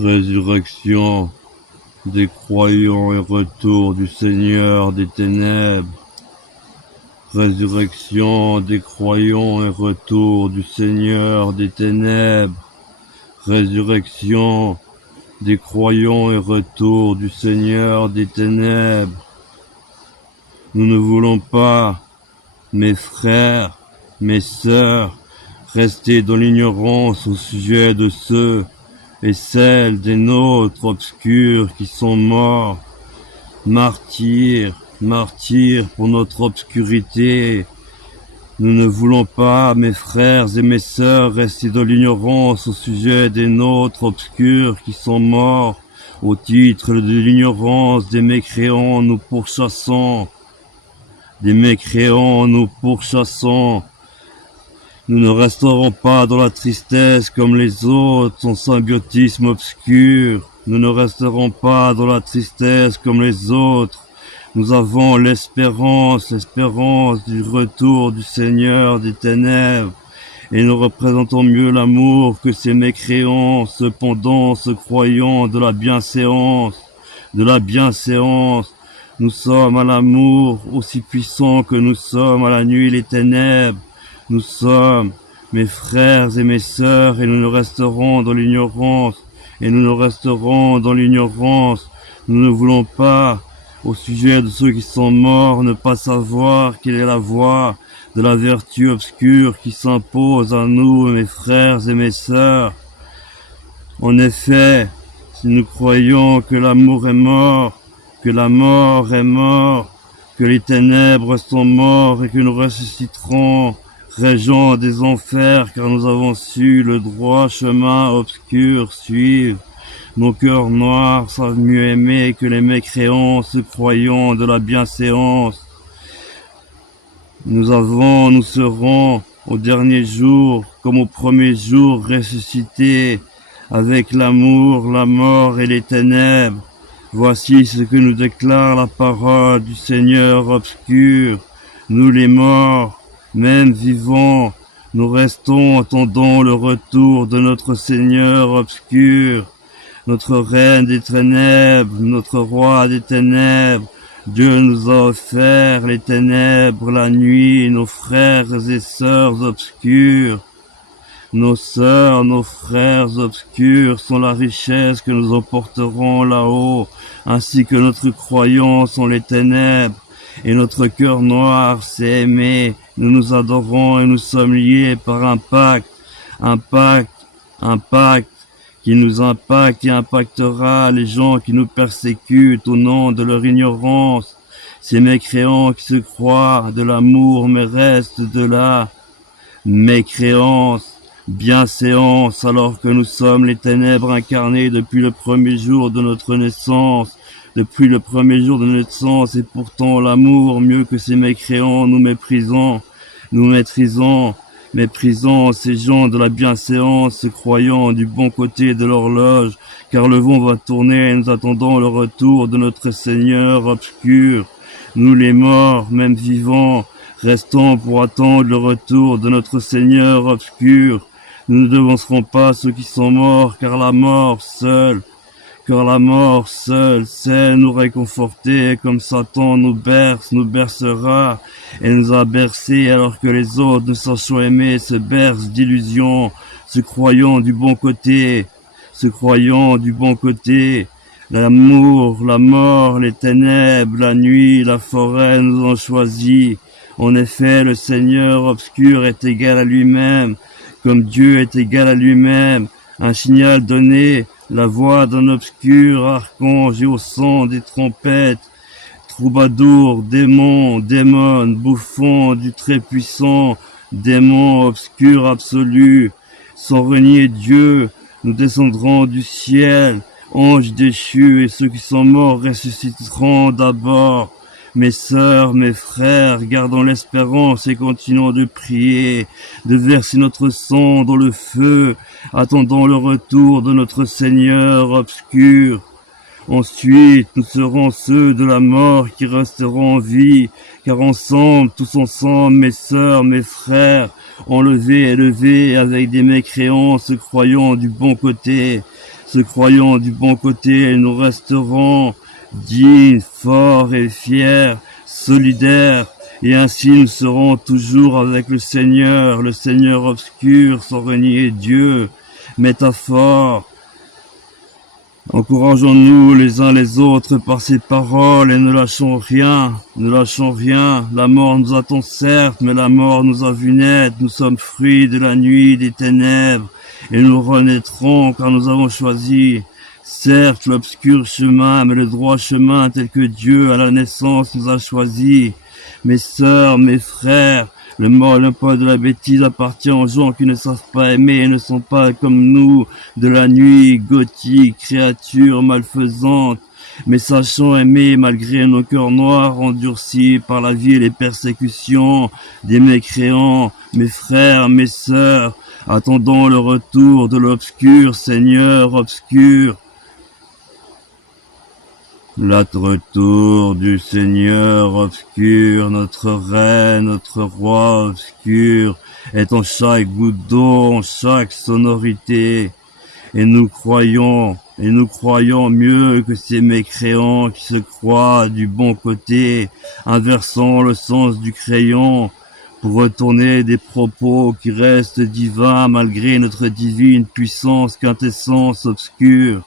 Résurrection des croyants et retour du Seigneur des ténèbres. Résurrection des croyants et retour du Seigneur des ténèbres. Résurrection des croyants et retour du Seigneur des ténèbres. Nous ne voulons pas, mes frères, mes sœurs, rester dans l'ignorance au sujet de ceux et celles des nôtres obscurs qui sont morts, martyrs pour notre obscurité. Nous ne voulons pas, mes frères et mes sœurs, rester dans l'ignorance au sujet des nôtres obscurs qui sont morts. Au titre de l'ignorance des mécréants, nous pourchassons. Des mécréants, nous pourchassons. Nous ne resterons pas dans la tristesse comme les autres, son symbiotisme obscur. Nous ne resterons pas dans la tristesse comme les autres. Nous avons l'espérance du retour du Seigneur des ténèbres. Et nous représentons mieux l'amour que ces mécréants, cependant se croyant de la bienséance. Nous sommes à l'amour aussi puissant que nous sommes à la nuit et les ténèbres. Nous sommes, mes frères et mes sœurs, et nous ne resterons dans l'ignorance. Nous ne voulons pas, au sujet de ceux qui sont morts, ne pas savoir quelle est la voie de la vertu obscure qui s'impose à nous, mes frères et mes sœurs. En effet, si nous croyons que l'amour est mort, que la mort est morte, que les ténèbres sont morts et que nous ressusciterons, régents des enfers, car nous avons su le droit chemin obscur suivre. Nos cœurs noirs savent mieux aimer que les mécréants se croyant de la bienséance. Nous serons au dernier jour, comme au premier jour, ressuscités, avec l'amour, la mort et les ténèbres. Voici ce que nous déclare la parole du Seigneur obscur. Nous les morts, même vivants, nous restons attendant le retour de notre Seigneur obscur, notre Reine des ténèbres, notre Roi des ténèbres. Dieu nous a offert les ténèbres, la nuit, nos frères et sœurs obscurs. Nos sœurs, nos frères obscurs sont la richesse que nous emporterons là-haut, ainsi que notre croyance sont les ténèbres. Et notre cœur noir s'est aimé, nous nous adorons et nous sommes liés par un pacte qui nous impacte et impactera les gens qui nous persécutent au nom de leur ignorance. Ces mécréants qui se croient de l'amour mais restent de la mécréance, bienséance, alors que nous sommes les ténèbres incarnées depuis le premier jour de notre naissance. Depuis le premier jour de notre naissance, et pourtant l'amour, mieux que ces mécréants, nous méprisons ces gens de la bienséance, se croyant du bon côté de l'horloge, car le vent va tourner et nous attendons le retour de notre Seigneur obscur. Nous les morts, même vivants, restons pour attendre le retour de notre Seigneur obscur. Nous ne devancerons pas ceux qui sont morts, car la mort seule sait nous réconforter, comme Satan nous bercera, et nous a bercés alors que les autres, ne sachant aimer, se bercent d'illusions, se croyant du bon côté. L'amour, la mort, les ténèbres, la nuit, la forêt nous ont choisis. En effet, le Seigneur obscur est égal à lui-même, comme Dieu est égal à lui-même. Un signal donné, la voix d'un obscur archange et au son des trompettes, troubadours, démons, bouffons du très puissant, démons obscurs absolus, sans renier Dieu, nous descendrons du ciel, anges déchus, et ceux qui sont morts ressusciteront d'abord. Mes sœurs, mes frères, gardons l'espérance et continuons de prier, de verser notre sang dans le feu, attendant le retour de notre Seigneur obscur. Ensuite, nous serons ceux de la mort qui resteront en vie, car ensemble, tous ensemble, mes sœurs, mes frères, enlevés et élevés avec des mécréants se croyant du bon côté, se croyant du bon côté, nous resterons dignes, forts et fiers, solidaires, et ainsi nous serons toujours avec le Seigneur obscur, sans renier Dieu. Métaphore. Encourageons-nous les uns les autres par ces paroles et ne lâchons rien, La mort nous attend certes, mais la mort nous a vu naître. Nous sommes fruits de la nuit, des ténèbres, et nous renaîtrons car nous avons choisi, certes, l'obscur chemin, mais le droit chemin tel que Dieu à la naissance nous a choisi. Mes sœurs, mes frères, le monopole de la bêtise appartient aux gens qui ne savent pas aimer et ne sont pas comme nous, de la nuit, gothique, créatures malfaisantes, mais sachant aimer malgré nos cœurs noirs endurcis par la vie et les persécutions des mécréants. Mes frères, mes sœurs, attendons le retour de l'obscur, Seigneur obscur. Le retour du Seigneur obscur, notre Reine, notre Roi obscur, est en chaque goutte d'eau, en chaque sonorité. Et nous croyons mieux que ces mécréants qui se croient du bon côté, inversant le sens du crayon, pour retourner des propos qui restent divins malgré notre divine puissance, quintessence obscure.